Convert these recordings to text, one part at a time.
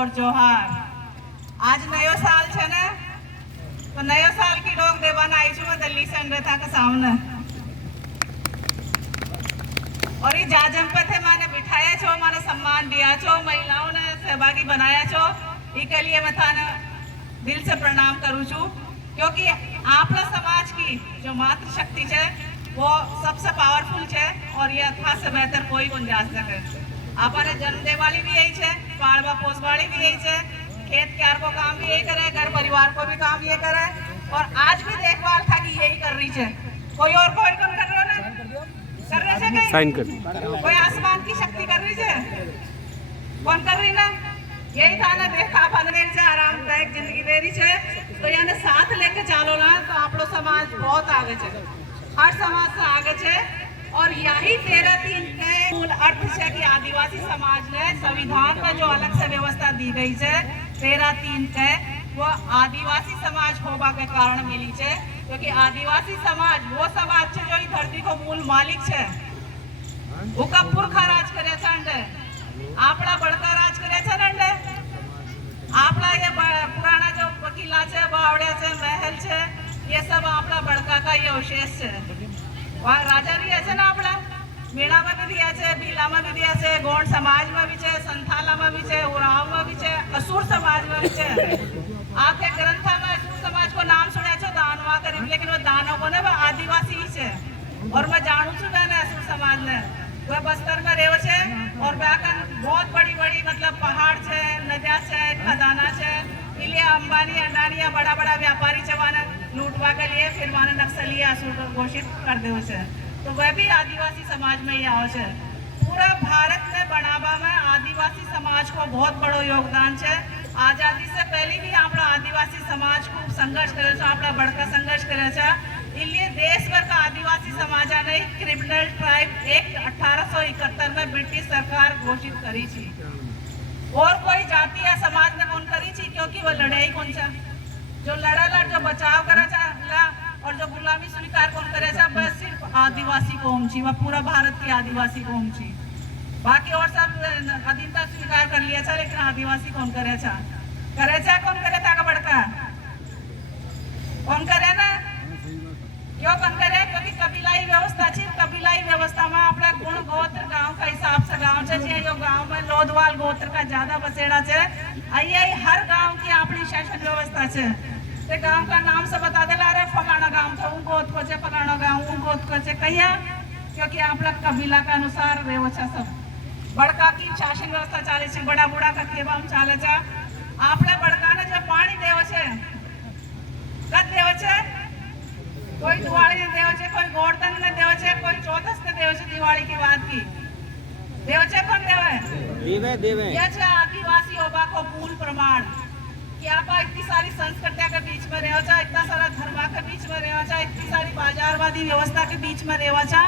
और जोहार। आज नयो साल है ना, तो नयो साल की डोक देवाना आई छू मैं दिल्ली सेंटर था के सामने और ये जाजम पे थे मैंने बिठाया छो, माने सम्मान दिया छो, महिलाओं ने सहभागी बनाया छो, इसके लिए मैं थाने दिल से प्रणाम करूँ छू, क्योंकि आपला समाज की जो मातृशक्ति है वो सबसे पावरफुल है और ये था से बेहतर कोई गुंजाइश सके। आपने जन्म दे वाली भी यही है, पाड़वा पोस वाली भी यही है, खेत क्यार को काम भी यही करे, घर परिवार को भी काम ये करे और आज भी देखभाल था कि यही कर रही है। कोई और कोई कम कर रहा ना कर रहे थे साइन कर कोई आसमान की शक्ति कर रही है, कौन कर रही ना यही था ना। देखा अपने से आरामदायक जिंदगी दे रही है, तो यानी साथ लेके चालो ना तो आप लोग समाज बहुत आगे है, हर समाज से आगे है। और यही 13(3) के मूल अर्थ है कि आदिवासी समाज ने संविधान में जो अलग से व्यवस्था दी गई है 13(3) के, वो आदिवासी समाज होगा के कारण मिली है, क्योंकि आदिवासी समाज वो समाज है जो इस धरती को मूल मालिक है, उसका पुरखा राज करे छे, आपड़ा बड़का राज करे छे, आपड़ा ये पुराना जो वकीला है बावड़े से महल है, ये सब आपड़ा बड़का का ये अवशेष है। वहाँ राजा भी है ना, आपड़ा मीणा में भी दिया है, भीला में भी दिया है, गोंड समाज में भी है, संथाला में भी है, उराव में भी है, असुर समाज में भी है। आपके ग्रंथ में असुर समाज को नाम सुने छो दानवा करीब, लेकिन वो दानव को ने वो आदिवासी ही है और मैं जानू छू मैंने असुर समाज ने वह बस्तर में रेव है और व्याकन बहुत बड़ी बड़ी मतलब पहाड़ है, नदिया है, खजाना है, इसलिए अंबानी अडानी बड़ा बड़ा व्यापारी चवाना लूटवा के लिए फिर माने नक्सली असुर घोषित कर दे उसे, तो वह भी आदिवासी समाज में ही आओ है। पूरा भारत में बनावा में आदिवासी समाज को बहुत बड़ो योगदान है। आजादी से पहले भी अपना आदिवासी समाज खूब संघर्ष करे, अपना बड़का संघर्ष करे, इसलिए देश भर का आदिवासी समाज ने क्रिमिनल ट्राइब एक्ट 1871 में ब्रिटिश सरकार घोषित करी थी। और कोई जाति या समाज ने कौन करी थी, क्योंकि वो लड़ाई कौन सा जो लड़ा जो बचाव करा था और जो गुलामी स्वीकार कौन करे था, बस सिर्फ आदिवासी कौम थी, वह पूरा भारत की आदिवासी कौम थी। बाकी और सब अधीनता स्वीकार कर लिया था, लेकिन आदिवासी कौन करे था कौन करे था का बड़का कौन करे ना, क्यों कौन करे, क्योंकि कबीलाई व्यवस्था थी। कबीलाई व्यवस्था में अपना गुण गोत्र गांव का हिसाब से गांव चाहिए, जो गांव में लोधवाल गोत्र का ज्यादा बसेड़ा है, आई हर गांव की अपनी शासन व्यवस्था है। ते गांव का नाम से बता देला, अरे फलाना गांव था उन गोत को फलाना गांव उन गोत को कहिया, क्योंकि आप लोग कबीला का अनुसार व्यवस्था सब बड़का की शासन व्यवस्था चाले छे, बड़ा बूढ़ा का खेबाम चाले छे। आपने बड़का ने जो पानी देव छे कद देव छे, कोई दिवाली ने देव छे, कोई गोवर्धन ने देव छे, कोई चौदस ने देव छे, दिवाली की बात की देव छे, कौन देवे देवे ये छे आदिवासी होबा को मूल प्रमाण कि आप इतनी सारी संस्कृतियों के बीच में रहो छा, इतना सारा धर्म के बीच में रहो छा, इतनी सारी बाजारवादी व्यवस्था के बीच में रहो छा,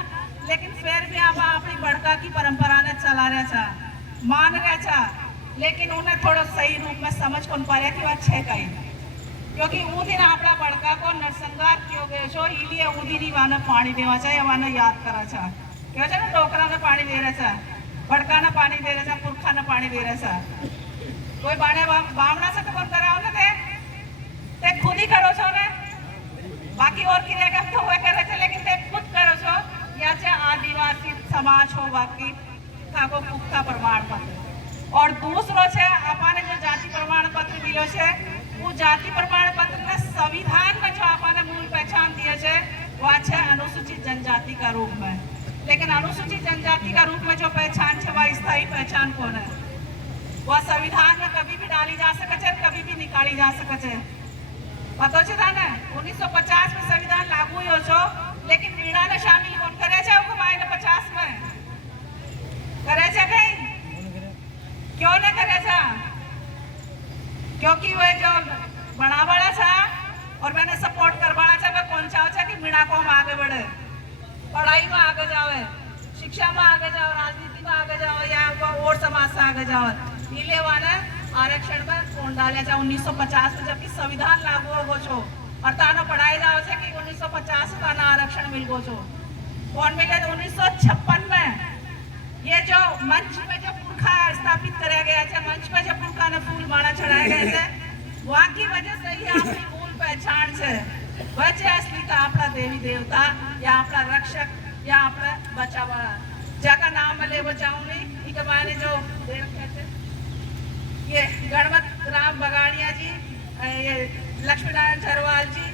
लेकिन फिर भी आप अपनी बड़का की परंपरा ने चला रहे छा, मान रहे छा, लेकिन उन्हें थोड़ा सही रूप में समझ कौन पाया कि वह छे कहीं, क्योंकि वो दिन अपना बड़का को नरसंहार कियो गयो छो, इसलिए वो दिन ही वाने पानी देवा छा या वाने याद करा छा, क्यों छे ना डोकरा में पानी दे रहे छा, बड़का ने पानी दे रहे छा, पुरखा ने पानी दे रहे छा। कोई बाणे बामणा से तो कौन कराओ ना ते खुद ही करो छो ने, बाकी और क्रिया का तो हुए करे छे, लेकिन ते खुद करो छो, या छे आदिवासी समाज हो बाकी को पुख्ता प्रमाण पत्र। और दूसरो छे अपने जो जाति प्रमाण पत्र मिलो छे, वो जाति प्रमाण पत्र ने संविधान में जो अपने मूल पहचान दिए छे वह छे अनुसूचित जनजाति का रूप में, लेकिन अनुसूचित जनजाति का रूप में जो पहचान छे वह स्थायी पहचान कौन है, वह संविधान में कभी भी डाली जा सके, कभी भी निकाली जा सके। पता है ना 1950 में संविधान लागू हुई छो, लेकिन मीणा ने शामिल कौन करे छे 50 में करे छे कहीं, क्यों न करे छे, क्योंकि वह जो बनावाड़ा था और मैंने सपोर्ट करवाना था, वह कौन चाहो छे कि मीणा को हम आगे बढ़े, पढ़ाई में आगे जाओ, शिक्षा में आगे जाओ, राजनीति में आगे जाओ, या और समाज से आगे जाओ, इसलिए वाने आरक्षण में कौन डाले था 1950 में, जबकि संविधान लागू हो गो छो और तानो पढ़ाई जाओ छे कि 1950 का ना आरक्षण मिल गो छो, कौन मिले 1956 में। ये जो मंच में जो पुरखा स्थापित कराया गया है मंच पर जब पुरखा ने फूल माला चढ़ाया गया है वहाँ की वजह से ही अपनी मूल पहचान है वह असली का अपना देवी देवता या अपना रक्षक या अपना बचावा जगह नाम मैं ले बचाऊंगी इनके मैंने जो देव कहते ये गणपत राम बगाड़िया जी, ये लक्ष्मीनारायण झरवाल जी,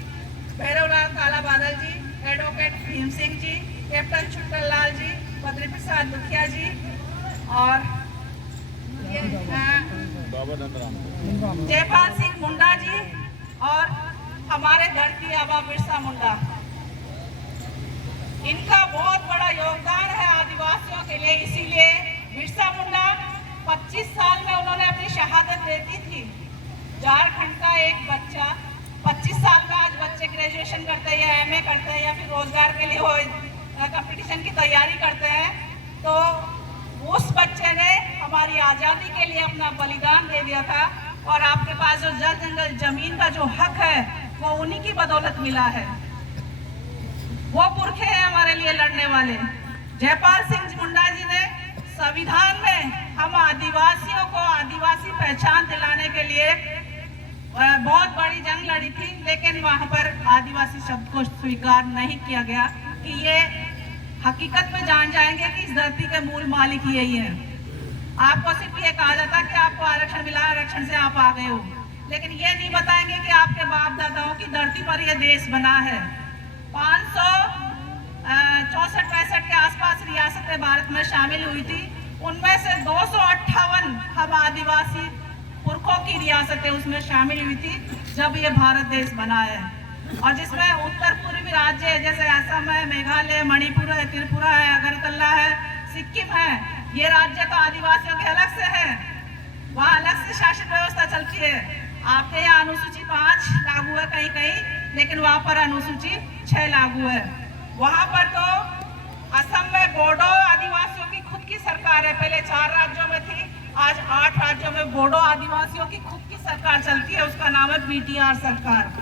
भैरवलाल काला बादल जी, एडवोकेट भीम सिंह जी, कैप्टन छुट्टन लाल जी, बद्री प्रसाद मुखिया जी और ये जयपाल सिंह मुंडा जी और हमारे धरती आबा बिरसा मुंडा। इनका बहुत बड़ा योगदान है आदिवासियों के लिए, इसीलिए बिरसा मुंडा 25 साल में उन्होंने अपनी शहादत दे दी थी। झारखंड का एक बच्चा 25 साल में आज बच्चे ग्रेजुएशन करते हैं या एमए करते हैं या फिर रोजगार के लिए वो कंपटीशन की तैयारी करते हैं, तो उस बच्चे ने हमारी आज़ादी के लिए अपना बलिदान दे दिया था और आपके पास जो जल जंगल जमीन का जो हक है वो उन्हीं की बदौलत मिला है। वो पुरखे हैं हमारे लिए लड़ने वाले। जयपाल सिंह मुंडा जी ने संविधान में हम आदिवासियों को आदिवासी पहचान दिलाने के लिए बहुत बड़ी जंग लड़ी थी, लेकिन वहां पर आदिवासी शब्द को स्वीकार नहीं किया गया कि ये हकीकत में जान जाएंगे कि इस धरती के मूल मालिक यही है। आपको सिर्फ ये कहा जाता कि आपको आरक्षण मिला, आरक्षण से आप आ गए हो, लेकिन ये नहीं बताएंगे कि आपके बाप दादाओं की धरती पर यह देश बना है। 564-65 के आसपास रियासतें भारत में शामिल हुई थी, उनमें से 258 हम आदिवासी पुरखों की रियासतें उसमें शामिल हुई थी जब ये भारत देश बना है। और जिसमें उत्तर पूर्वी राज्य जैसे असम है, मेघालय, मणिपुर है, त्रिपुरा है, अगरतला है, सिक्किम है, ये राज्य तो आदिवासियों के अलग से है, वहाँ अलग से शासन व्यवस्था चलती है। आपके यहाँ अनुसूची 5 लागू है कहीं कहीं, लेकिन वहाँ पर अनुसूची 6 लागू है। वहाँ पर तो असम में बोडो आदिवासियों की खुद की सरकार है, पहले 4 राज्यों में थी, आज 8 राज्यों में बोडो आदिवासियों की खुद की सरकार चलती है, उसका नाम है बीटीआर सरकार।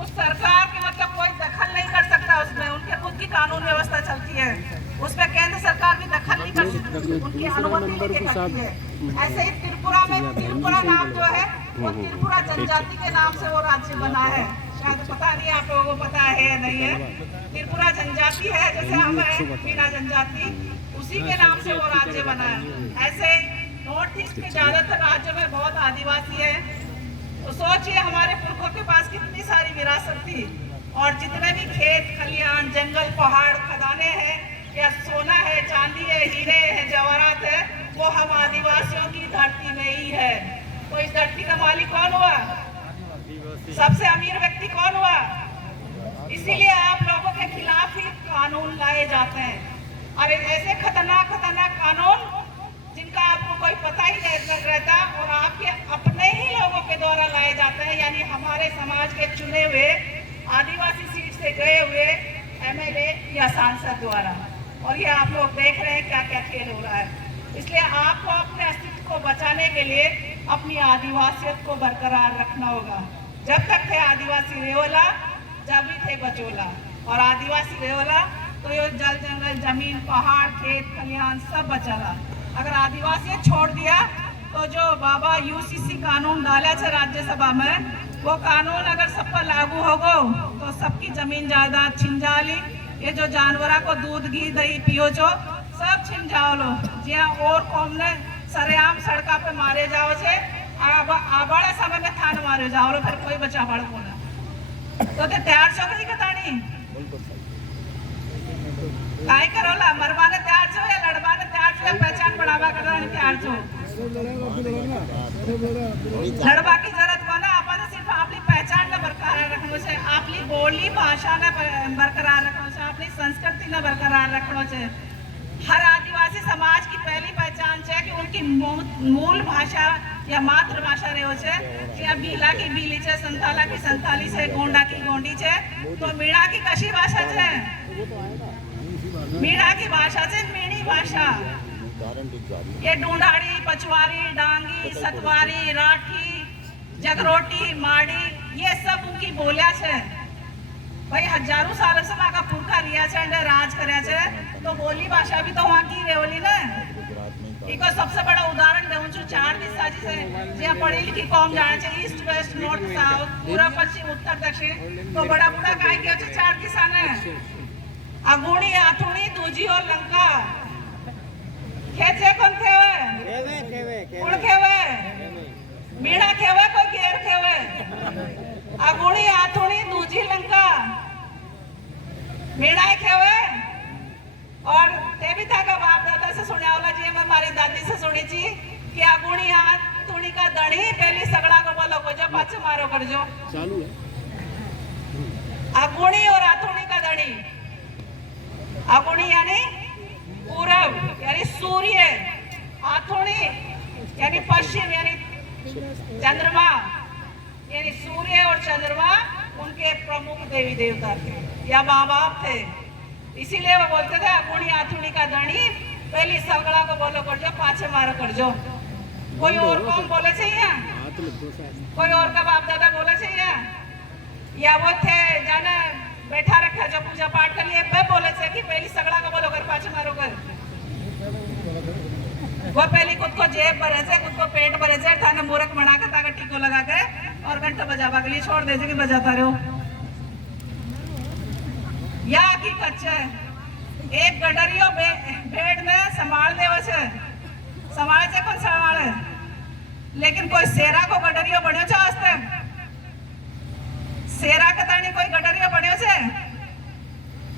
उस सरकार के मतलब कोई दखल नहीं कर सकता, उसमें उनके खुद की कानून व्यवस्था चलती है, उसमें केंद्र सरकार भी दखल नहीं कर सकती, उनकी अनुमति लेके करती है। ऐसे ही त्रिपुरा में त्रिपुरा नाम जो है वो त्रिपुरा जनजाति के नाम से वो राज्य बना है, शायद पता नहीं आप लोगों को पता है या नहीं है। त्रिपुरा जनजाति है, जैसे हम है मीना जनजाति, उसी के नाम से वो राज्य बना है। ऐसे नॉर्थ ईस्ट के ज्यादातर राज्यों में बहुत आदिवासी है, तो सोचिए हमारे पुरखों के पास कितनी सारी विरासत थी, और जितने भी खेत खलिहान जंगल पहाड़ खदाने हैं या सोना है, चांदी है, हीरे है, जवाहरात है, वो हम आदिवासियों की धरती में ही है। तो इस धरती का मालिक कौन हुआ? सबसे अमीर व्यक्ति कौन हुआ? इसीलिए आप लोगों के खिलाफ ही कानून लाए जाते हैं, और ऐसे खतरनाक कानून जिनका आपको कोई पता ही नहीं रहता और आपके अपने ही लोगों के द्वारा लाए जाते हैं, यानी हमारे समाज के चुने हुए आदिवासी सीट से गए हुए एमएलए या सांसद द्वारा। और ये आप लोग देख रहे हैं क्या क्या खेल हो रहा है। इसलिए आपको अपने अस्तित्व को बचाने के लिए अपनी आदिवासियत को बरकरार रखना होगा। जब तक थे आदिवासी रेवला, जब भी थे बचोला, और आदिवासी रेवला तो ये जल जंगल जमीन पहाड़ खेत खलिहान सब बचाला। अगर आदिवासी छोड़ दिया तो जो बाबा यूसीसी कानून डाला था राज्यसभा में, वो कानून अगर सब पर लागू होगा तो सबकी जमीन जायदाद छिन जाली, ये जो जानवरा को दूध घी दही पियो जो सब छिन जाओ लो, ज्या और कौम ने सरेआम सड़का पे मारे जाओ छे, आबाड़ा समय में थान मारे जाओ लो, फिर कोई बचा बाड़ कोना। तो ते तैयार छो कहीं कतानी काय करोला, मरवाने तैयार छो या लड़वाने तैयार छो या पहचान बढ़ावा करवाने तैयार छो? लड़वा की जरूरत को ना, अपन सिर्फ अपनी पहचान ने बरकरार रखनो छे, अपनी बोली भाषा ने बरकरार रखनो छे, अपनी संस्कृति ने बरकरार रखनो छे। हर आदिवासी समाज की पहली पहचान है कि उनकी मूल भाषा या मातृभाषा रहो छे, या भीला की भीली छे, संताला की संताली छे, गोंडा की गोंडी छे, तो मीणा की कशी भाषा छे? मीणा की भाषा छे मीणी भाषा। ये ढूंढाड़ी पचवारी डांगी सतवारी राठी जगरोटी माड़ी ये सब उनकी बोलिया छे। भाई हजारों साल से वहाँ का पुरखा रिया छे, राज करया छे, तो बोली भाषा भी तो वहाँ की रेवली ने। इको सबसे बड़ा उदाहरण देऊं छु 4 दिशा से जे पढ़ी लिखी कौम जाने छे ईस्ट वेस्ट नॉर्थ साउथ पूर्व पश्चिम उत्तर दक्षिण तो बड़ा बड़ा काय के छे 4 दिशा ने अगुणी आथुणी दूजी और लंका खेचे कोण खेवे कोण खेवे मीणा खेवे कोई घेर खेवे अगुणी आथुणी दूजी लंका मीणा खेवे और ते भी था का बाप दादा से सुने वाला जी मैं मारी दादी से सुनी थी कि अगुणी हाथ तुणी का दड़ी पहली सगड़ा को बोलो को जो पाछे मारो कर जो चालू है अगुणी और आथुणी का दड़ी अगुणी यानी पूरब यानी सूर्य आथुणी यानी पश्चिम यानी चंद्रमा यानी सूर्य और चंद्रमा उनके प्रमुख देवी देवता थे या माँ बाप थे इसीलिए वो बोलते थे अगुणी आथुणी का धनी पहली सगड़ा को बोलो कर जो पाछे मारो कर जो कोई और कौन बोले चाहिए कोई और का बाप दादा बोले चाहिए या वो थे जाने बैठा रखा जो पूजा पाठ कर लिए वे बोले थे कि पहली सगड़ा को बोलो कर पाछे मारो कर वो पहली खुद को जेब भरे से खुद को पेट भरे से थाने मूर्ख बना के ताकि टीको लगा के और घंटा बजावा के लिए छोड़ दे कि बजाता रहो या की कच्चे एक गडरियो भेड़ में संभाल देवे छे संभाले छे कौन संभाले लेकिन कोई सेरा को गडरियो बन्यो छे आज तक सेरा के ताणी कोई गडरियो बन्यो छे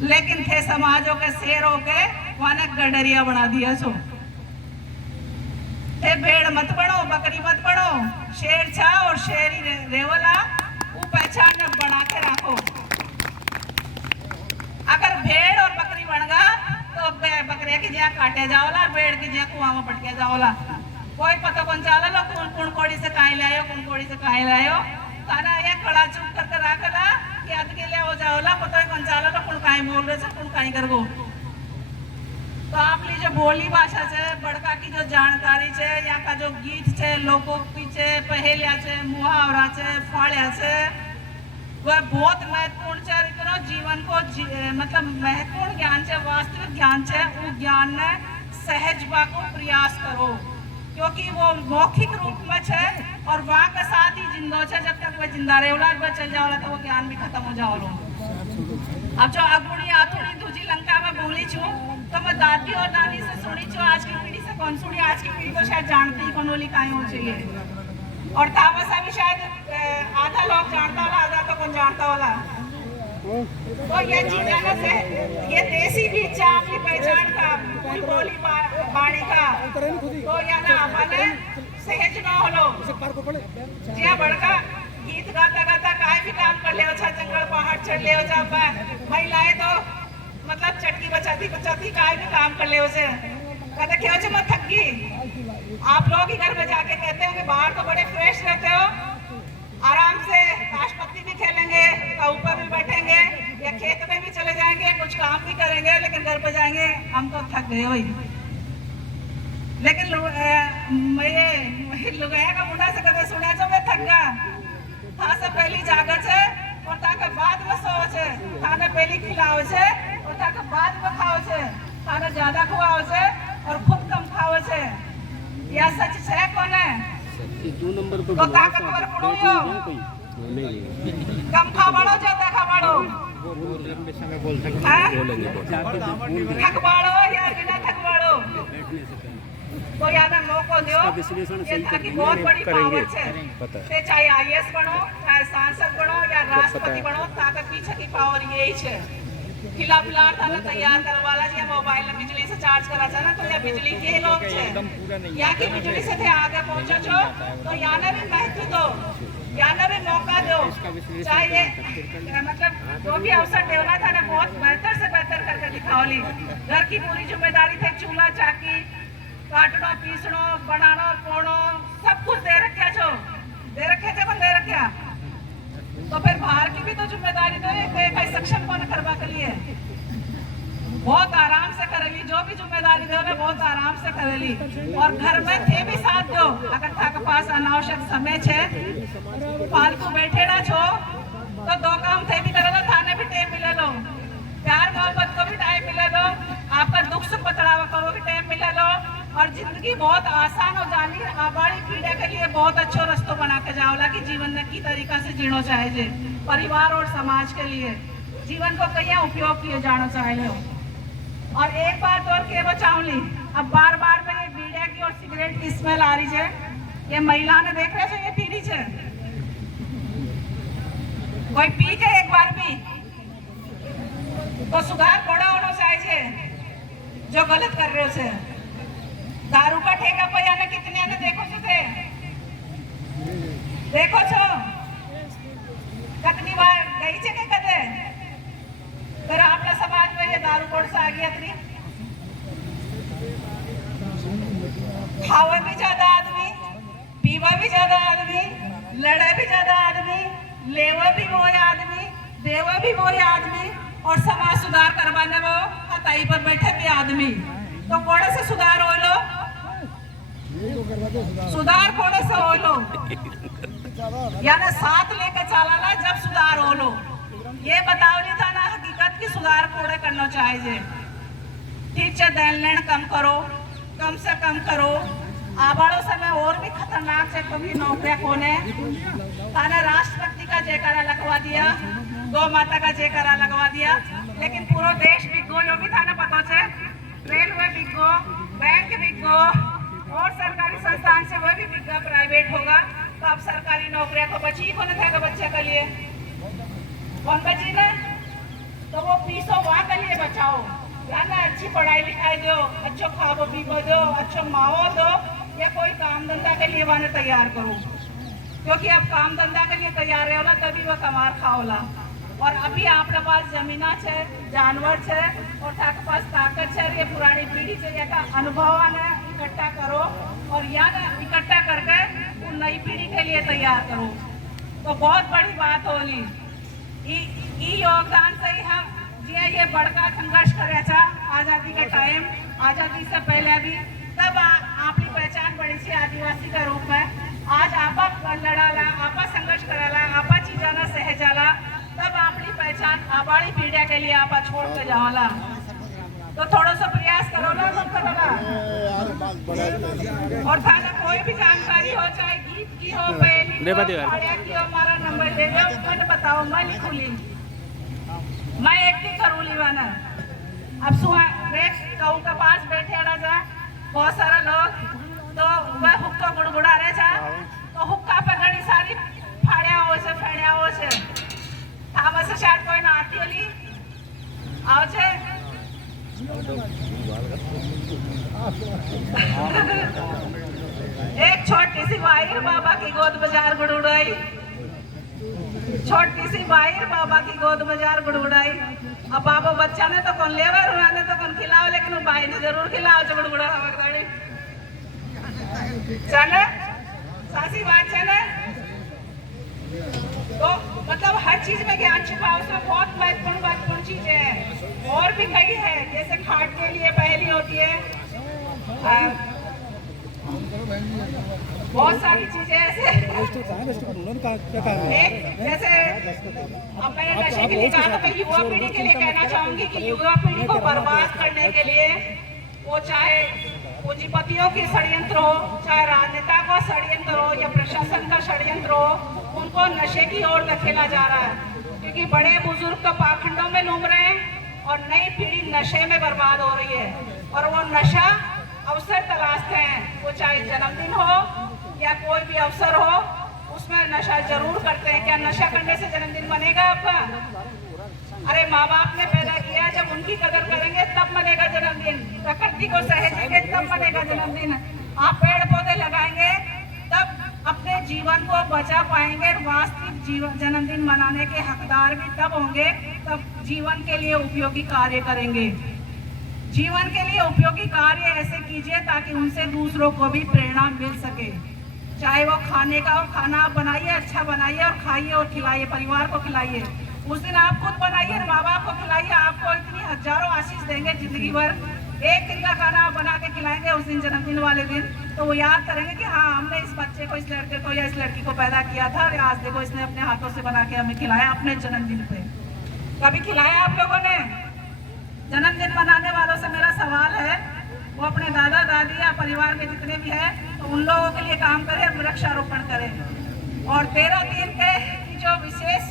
लेकिन थे समाजों के शेरों के वाने गडरिया बना दिया छो थे भेड़ मत बनो बकरी मत बनो शेर छा और शेरी रेवला वो पहचान बना के रखो अगर भेड़ और बकरी बन गा तो बकरे की जहाँ काटे जाओला भेड़ की जहाँ कुआं में पटके जाओला कोई पता कौन चाला लो कौन कोड़ी से काहे लायो कौन कोड़ी से काहे लायो ताना ये खड़ा चुप करके रखला कि अद के लिए हो जाओला पता कौन चाला लो कौन काहे बोल रहे से कौन काहे करगो तो आपली जो बोली भाषा है बड़का की जो जानकारी है यहाँ का जो गीत है लोकोक्ति है पहेलिया है मुहावरा है फाड़िया है वह बहुत महत्वपूर्ण है करो जीवन को मतलब महत्वपूर्ण ज्ञान है वास्तविक ज्ञान है वो ज्ञान ने सहजवा को प्रयास करो क्योंकि वो मौखिक रूप में है और वहाँ के साथ ही जिंदो है जब तक वह जिंदा रहेगा वह चल जाओला तो वो ज्ञान भी खत्म हो जाओ अब जो अगुणी आथुणी दूजी लंका में बोली छू तो मैं दादी और नानी से सुनी छू आज की पीढ़ी से कौन सुनी आज की पीढ़ी तो शायद जानती ही कौन बोली काहे हो चाहिए और तामसा भी शायद आधा लोग जानता होला आधा तो कौन जानता होला तो ये जीवन से ये देसी भी अपनी पहचान का पूरी बोली बाणी का तो या ना अपने सहज न होलो जिया बड़का गीत गाता गाता काय भी काम कर ले अच्छा जंगल पहाड़ चढ़ ले अच्छा महिलाएं तो मतलब चटकी बचाती बचाती काय भी काम कर ले उसे कहते क्यों जो मैं थक गई आप लोग ही घर में जाके कहते हो कि बाहर तो बड़े फ्रेश रहते हो आराम से ताशपत्ती भी खेलेंगे ऊपर भी बैठेंगे या खेत में भी चले जाएंगे कुछ काम भी करेंगे लेकिन घर पे जाएंगे हम तो थक गए वही लेकिन लुगाया का मुंडा से कदे सुना जो मैं थक गया था से पहली जागत है और ताके बाद में सो छे थाने पहली खिलाओ छे और ताके बाद में खाओ छे थाने ज्यादा खुआओ छे और खुद कम खाओ छे या सच है कौन है दो नंबर पर तो ताकतवर पड़ो कम खावाड़ो ज्यादा खावाड़ो लंबे समय बोल सकते थकवाड़ो या बिना थकवाड़ो तो याद मौको दो कि बहुत बड़ी पावर है चाहे आईएएस बनो चाहे सांसद बनो या राष्ट्रपति बनो ताकत पीछे की पावर यही है खिला पिला थाने तैयार करवाला जी मोबाइल में बिजली से चार्ज करा था ना तो ये बिजली के लोग छे या की बिजली से थे आगे पहुंचो छो तो याने भी महत्व दो याने भी मौका दो चाहे मतलब जो भी अवसर देवला था ना बहुत बेहतर से बेहतर करके दिखाओली घर की पूरी जिम्मेदारी थे चूल्हा चाकी काटनो पीसनो बनानो पोड़ो सब कुछ दे रखे छो दे रखे थे दे रखे तो फिर बाहर की भी तो जिम्मेदारी दे कई सक्षम कौन करवा के लिए बहुत आराम से करेली जो भी जिम्मेदारी दे बहुत आराम से करेली और घर में थे भी साथ दो अगर था के पास अनावश्यक समय छे फालतू बैठे ना छो तो दो काम थे भी करे लो थाने भी टाइम मिले लो प्यार मोहब्बत को भी टाइम मिले लो आपका दुख सुख बतलावा करो भी टाइम मिले लो और जिंदगी बहुत आसान हो जानी। आबाड़ी पीढ़ी के लिए बहुत अच्छो रास्ता बना के जाओला कि जीवन ने की तरीका से जीनो चाहे जे परिवार और समाज के लिए जीवन को कहीं उपयोग किए जाना चाहे हो। और एक बात और के बचाऊंगी, अब बार बार में ये बीड़िया की और सिगरेट की स्मेल आ रही है। ये महिला ने देख रहे थे ये पी रही है, कोई पी के एक बार भी तो सुधार बड़ा होना चाहिए जो गलत कर रहे हो। दारू का ठेका पे आने कितने ने देखो थे, देखो छो कितनी बार गई छे के कदे फिर आपला समाज में ये दारू कोड़ से आ गया थी। खावे भी ज्यादा आदमी, पीवा भी ज्यादा आदमी, लड़े भी ज्यादा आदमी, लेवा भी वो आदमी, देवा भी वो आदमी और समाज सुधार करवाने वो हताई पर बैठे भी आदमी। तो कोड़े से सुधार हो लो, सुधार कोड़े से हो लो, यानी साथ लेकर चलाना जब सुधार हो लो। ये बताओ नहीं था ना हकीकत की सुधार कोड़े करना चाहिए। ठीक है, देन लेन कम करो, कम से कम करो। आबाड़ो समय और भी खतरनाक है क्योंकि नौकरियां कौन है थाने राष्ट्रपति का जयकारा लगवा दिया, गौ माता का जयकारा लगवा दिया, लेकिन पूरा देश बिक गो। यो भी थाने पता है, रेलवे बिक गो, बैंक बिक गो और सरकारी संस्थान से वह भी बिक गया, प्राइवेट होगा। तो अब सरकारी नौकरियां तो बची ही कौन था बच्चे के लिए, कौन बची ने? तो वो पीसो वहाँ के लिए बचाओ, यानी अच्छी पढ़ाई लिखाई दो, अच्छो खाओ पीबो दो, अच्छो माओ दो, या कोई काम धंधा के लिए वाने तैयार करो। क्योंकि अब काम धंधा के लिए तैयार होला तभी वह कमार खाओला। और अभी आपके पास जमीना है, जानवर है और आपके पास ताकत है, ये पुरानी पीढ़ी से या अनुभव आना इकट्ठा करो और यहाँ इकट्ठा करके नई पीढ़ी के लिए तैयार करो। तो बहुत बड़ी बात होली योगदान से ही हम जिया ये बड़का संघर्ष करे था आजादी के टाइम, आजादी से पहले भी, तब आपकी पहचान बड़ी सी आदिवासी का रूप में। आज आपा लड़ाला, आपा संघर्ष कराला, आपा चीजाना सहजाला, तब आपकी पहचान आबाड़ी पीढ़ी के लिए आपा छोड़ के जाओला। तो थोड़ा सा प्रयास करो ना सब करोला। और थाना कोई भी जानकारी हो, चाहे गीत की हो, पहली की हो, हमारा नंबर दे दो, मैंने बताओ, मैं लिखूली, मैं एक्टिंग करूँगी वाना। अब कहूँ के पास बैठे राजा बहुत सारा लोग, तो वह हुक्का गुड़गुड़ा रहे था, तो हुक्का पे घड़ी सारी फाड़िया हो से फेड़िया हो से थामा से शायद कोई ना आती होली आओ छे। एक छोटी सी वाहिर बाबा की गोद बाजार गुड़गुड़ाई, छोटी सी वाहिर बाबा की गोद बाजार गुड़गुड़ाई। अब बाबा बच्चा ने तो कौन लेवर उन्होंने तो कौन खिलाओ, लेकिन वो भाई ने जरूर खिलाओ जो गुड़गुड़ा हमारी चले सासी बात है ना। तो मतलब हर चीज में ज्ञान छिपा, उसमें बहुत महत्वपूर्ण चीज है। और भी कई है, जैसे खाट के लिए पहली होती है, बहुत सारी चीजें ऐसे। एक जैसे अब मैंने नशे के लिए कहा था, मैं युवा पीढ़ी के लिए कहना चाहूंगी कि युवा पीढ़ी को बर्बाद करने के लिए वो चाहे पूंजीपतियों की षड्यंत्र हो, चाहे राजनेता का षड्यंत्र हो या प्रशासन का षड्यंत्र हो, उनको नशे की ओर धकेला जा रहा है। क्योंकि बड़े बुजुर्ग तो पाखंडों में घूम रहे हैं और नई पीढ़ी नशे में बर्बाद हो रही है। और वो नशा अवसर तलाशते हैं, वो चाहे जन्मदिन हो या कोई भी अवसर हो, उसमें नशा जरूर करते हैं। क्या नशा करने से जन्मदिन बनेगा आपका? अरे माँ बाप ने पैदा किया, जब उनकी कदर करेंगे तब बनेगा जन्मदिन, प्रकृति को सहेजेंगे तब बनेगा जन्मदिन। आप पेड़ पौधे लगाएंगे तब अपने जीवन को बचा पाएंगे, वास्तविक जीवन जन्मदिन मनाने के हकदार भी तब होंगे, तब जीवन के लिए उपयोगी कार्य करेंगे। जीवन के लिए उपयोगी कार्य ऐसे कीजिए ताकि उनसे दूसरों को भी प्रेरणा मिल सके। चाहे वो खाने का हो, खाना बनाइए, अच्छा बनाइए और खाइए और खिलाइए, परिवार को खिलाइए। उस दिन आप खुद बनाइए, माँ बाप को खिलाइए, आपको इतनी हजारों आशीष देंगे जिंदगी भर। एक दिन का खाना आप बना के खिलाएंगे उस दिन जन्मदिन वाले दिन, तो वो याद करेंगे कि हाँ हमने इस बच्चे को, इस लड़के को या इस लड़की को पैदा किया था और आज देखो इसने अपने हाथों से बना के हमें खिलाया अपने जन्मदिन पे। कभी खिलाया आप लोगों ने? जन्मदिन मनाने वालों से मेरा सवाल है, वो अपने दादा दादी या परिवार के जितने भी हैं तो उन लोगों के लिए काम करें और वृक्षारोपण करें। और 13(3) के जो विशेष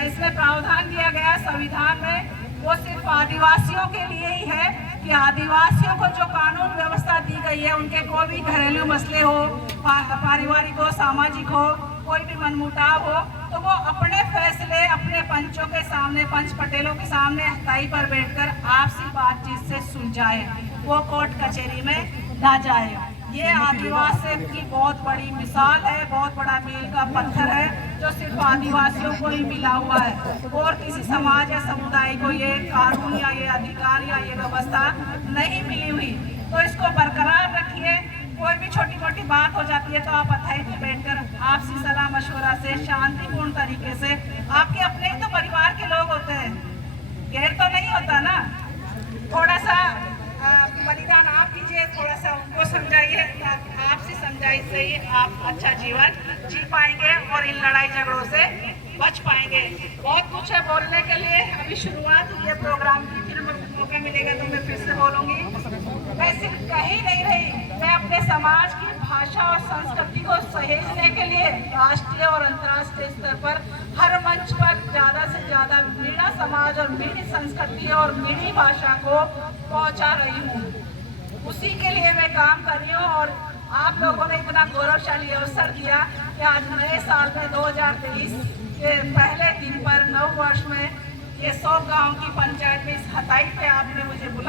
इसमें प्रावधान दिया गया संविधान में, वो सिर्फ आदिवासियों के लिए ही है कि आदिवासियों को जो कानून व्यवस्था दी गई है, उनके कोई भी घरेलू मसले हो, पारिवारिक हो, सामाजिक हो, कोई भी मनमुटाव हो, तो वो अपने फैसले अपने पंचों के सामने, पंच पटेलों के सामने हथाई पर बैठकर आपसी बातचीत से सुलझाए, वो कोर्ट कचहरी में ना जाए। ये आदिवासी की बहुत बड़ी मिसाल है, बहुत बड़ा मील का पत्थर है जो सिर्फ आदिवासियों को ही मिला हुआ है और किसी समाज या समुदाय को ये कानून या ये अधिकार या ये व्यवस्था नहीं मिली हुई। तो इसको बरकरार रखिए। कोई भी छोटी मोटी बात हो जाती है तो आप हथाई पे बैठकर आपसी सलाह मशवरा से शांतिपूर्ण तरीके से, आपके अपने ही तो परिवार के लोग होते हैं, गैर तो नहीं होता ना, थोड़ा सा बलिदान आप कीजिए, थोड़ा सा उनको समझाइए, आपसी समझाई से ही आप अच्छा जीवन जी पाएंगे और इन लड़ाई झगड़ों से बच पाएंगे। बहुत कुछ है बोलने के लिए, अभी शुरुआत हुई है प्रोग्राम की, फिर मौका मिलेगा तो मैं फिर से बोलूंगी। मैं सिर्फ कहीं नहीं रही, मैं अपने समाज की भाषा और संस्कृति को सहेजने के लिए राष्ट्रीय और अंतर्राष्ट्रीय स्तर पर हर मंच पर ज़्यादा से ज़्यादा मीणा समाज और मीणी संस्कृति और मीणी भाषा को पहुंचा रही हूँ। उसी के लिए मैं काम कर रही हूँ और आप लोगों ने इतना गौरवशाली अवसर दिया कि आज नए साल में 2023 के पहले दिन पर नव वर्ष में ये 100 गाँव की पंचायत में इस हथाई पे आपने मुझे बुलाया।